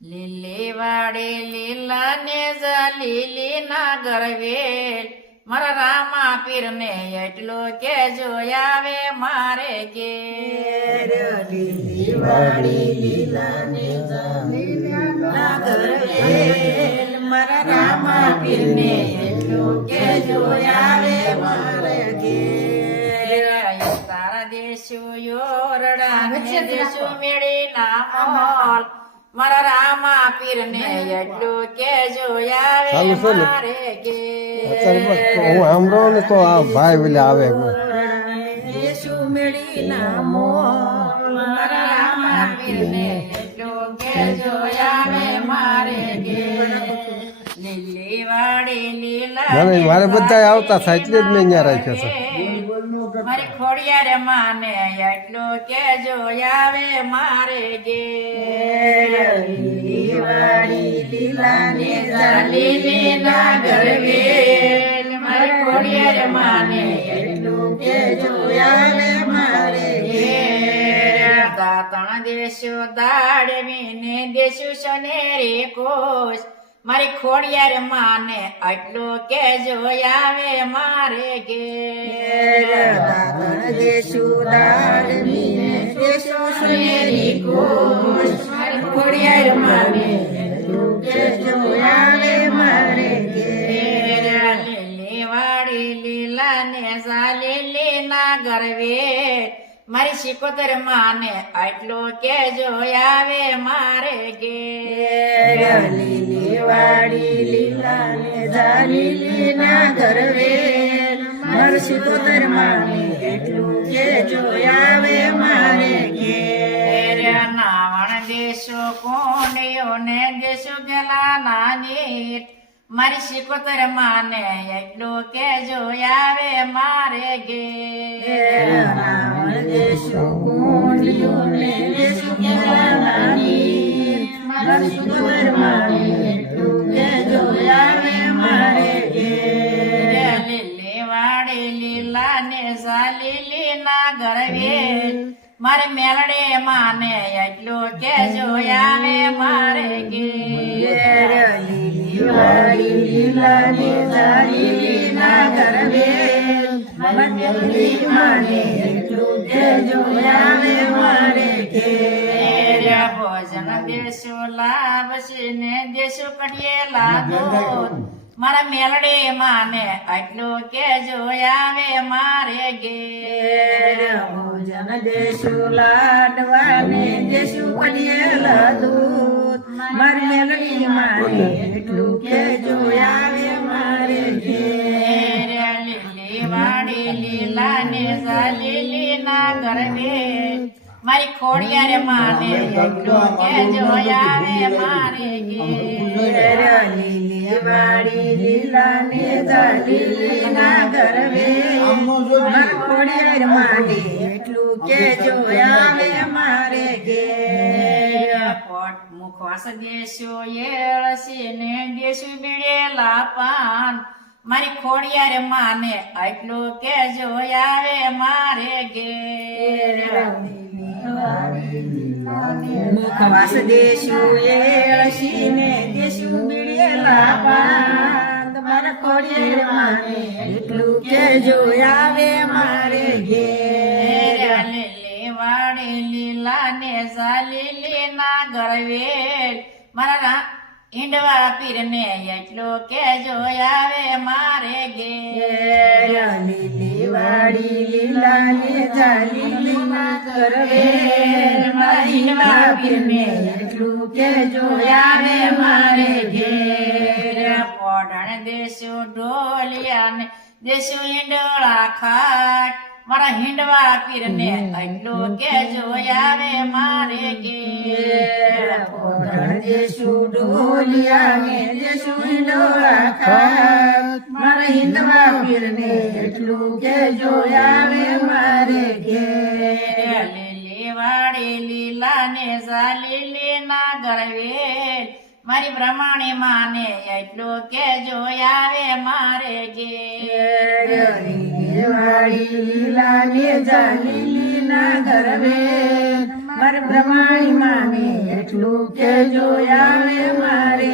લીલી વાડી લીલા ને લીલી ના ગરવેલ મારા રામા પીર ને એટલો કે જોયાવે મારે ઘેર લીલી વાડી લીલા ને ના ગરવેલ મારા રામા પીર ને એટલો કે જોયાવે મારે ઘેર તારા દેશો યોરડા ને દેશો મેળી ના મોલ મારા રામા પીર ને એટલું કે જોયાવે મારે હું સાંભળો ને તો આ ભાઈ પેલા આવે દેશુ મેળી ના મોલ મારા રામા પીર ને એટલું કે જોયાવે મારે લીલી વાડી લીલા મારે બધા આવતા થાય એટલે જ મેં અહીંયા રાખ્યો છે. મારી ખોડિયારે માને એટલું કે જોયાવે મારે ઘેર લીલી વાડી લીલા ને લીલી ના ગરવેલ મારી ખોડિયારે માને એટલું કે જોયાવે મારે ઘેર દાતણ દેશો દાડવી ને દેશો શનેરી કોશ મારી ખોડિયાર માને આટલું કે જોયાવે મારે ઘેર દાતણ દેશુ દાડવી ને દેશો સુનેરી કોશ મારી ખોડિયાર માને એટલું કે જોયાવે મારે ઘેર લીલી વાડી લીલા ને લીલી ના ગરવે મારી શિકોતર માને આટલું કે જોયાવે મારે ઘેર લીલી વાડી લીલા ને લીલી ના ગરવે મારી શિકોતર માને એટલું કે જોયાવે મારે ઘેર નાવણ દેશો કોંડિયો ને દેશો ગેલા નાની મારી શિકોતર માને એટલું કે જોયાવે મારે ઘેર દેશો કોંડિયો ને દેશો ગેલા નાની મારી શિકોતર માને એટલું કે જોયાવે મારે ઘેર લીલી વાડી લીલા ને લીલી ના ગરવેલ મારે મેલડે માને એટલું કે જોયાવે મારે ઘેર લીલી વાડી લીલા ને લીલી ના ગરવેલ મારે મેલડી માને એટલું કે જોયાવે મારે ઘેર ભોજન દેશો લાવશે ને દેશો કઢિયેલા દૂધ મારા મેલડે માને આટલું કે જોયાવે મારે ઘેર ભોજન દેશુ લાડવા ને દેશુ કઢિયેલા દૂધ મારી મેલડી માને એટલું કે જોયાવે મારે ઘેર લીલી વાડી લીલા ને લીલી ના ગરવેલ મારી ખોડિયારે માને એટલું કે જોયાવે મારે ઘેર લીલી વાડી લીલા ને લીલી ના ગરવેલ મારી ખોડિયાર માને એટલું કે જોયાવે મારે ઘેર કોટ મુખવાસ દેશો એળસી ને દેશો બીડેલા પાન મારી ખોડિયારે માને એટલું કે જોયાવે મારે ઘેર મુખવાસ દેશુ એળસી ને દેશુ બીડેલા પાન મારા ખોડિયાર માને એટલું કે જોયાવે મારે ઘેર લીલી વાડી લીલા ને લીલી ના ગરવેલ મારા ઈંડવા પીર ને એટલું કે જોયાવે મારે ઘેર લીલી વાડી લીલા ને લીલી ના ગરવેલ મારા ઈંડવા પીર ને એટલું કે જોયાવે મારે ઘેર પોઢણ દેશો ઢોલિયા ને દેશો ઈંડોળા ખાટ મારા હિંડવા પીર ને એટલું કે જોયાવે મારે ઘેર દેશુ ઢોલિયા ને દેશુ ઈંડોળા ખાટ મારા હિંદવા પીર ને એટલું કે જોયાવે મારે ઘેર લીલી વાડી લીલા ને લીલી ના ગરવેલ મારી બ્રહ્માણી માને એટલું કે જોયાવે મારે ઘેર લીલી વાડી લીલા ને લીલી ના ગરવેલ મારે બ્રહ્માણી માને એટલું કેજો આવે મારે